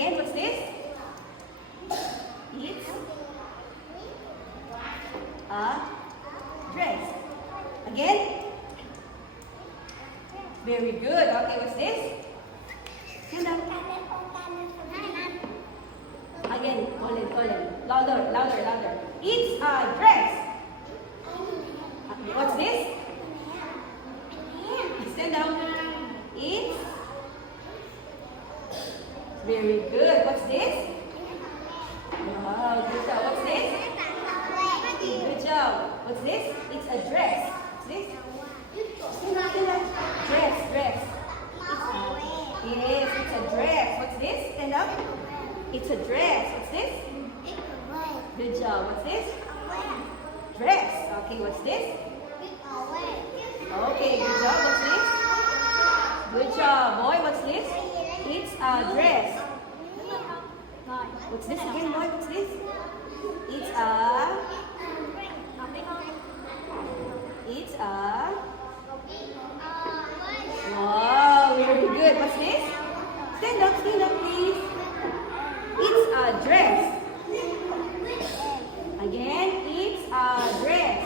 Again, what's this? It's a dress. Again? Very good. Okay, what's this? Stand up. Again, call it. Louder, louder, louder. It's a dress. What's this? Stand up. It's very good. What's this? Wow, good job. What's this? Good job. What's this? It's a dress. What's this? Dress. Yes, it's a dress. What's this? Stand up. It's a dress. What's this? Good job. What's this? Dress. Okay, what's this? Okay, good job. What's this? Good job, boy. What's this? It's a dress. What's this again, boy? What's this? It's a wow, very good. What's this? Stand up, please. It's a dress. Again, it's a dress.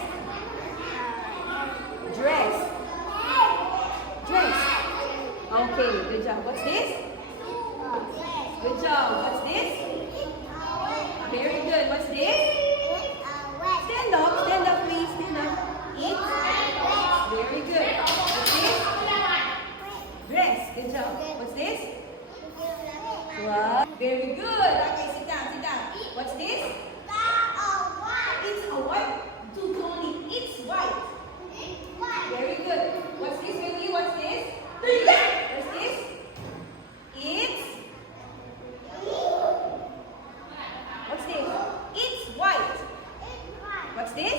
Dress. Okay, good job. What's this? Good job. What's this? Very good. What's this? Stand up, please. Stand up. It's very good. What's this? Dress. Good job. What's this? Wow. Very good. Okay, sit down. What's this? It's a white. Tony. It's white. Very good. What's this, baby? What's this? What's this? It's what's this? It's white. What's this?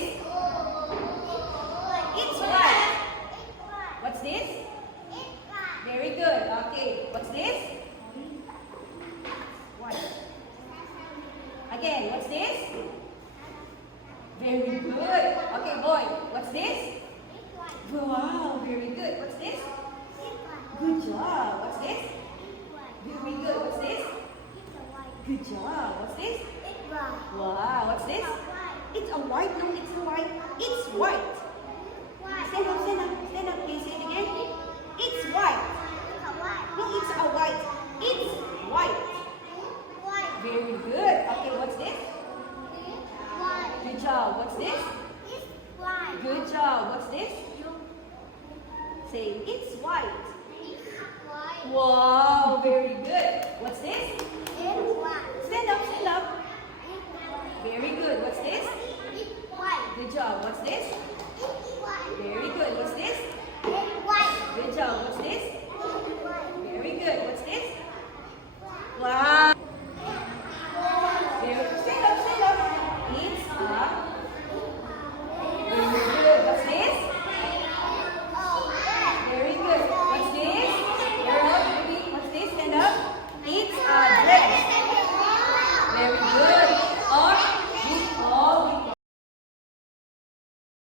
It's white. What's this? Very good. Okay. What's this? White. Again, what's this? Very good. Okay, boy. What's this? Wow, very good. What's this? Good job. What's this? Very good. What's this? Good job. What's this? Wow, what's this? It's a white. No, it's a white. It's white. Stand up, please. Say it again. It's white. No, it's a white. It's white. Very good. Okay, what's this? Good job. What's this? Good job. What's this? Say, it's white. Wow, very good. What's this? Stand up. Very good. What's this? Good job. What's this? Very good. What's this? Good job. What's this? Very good. What's this? Wow.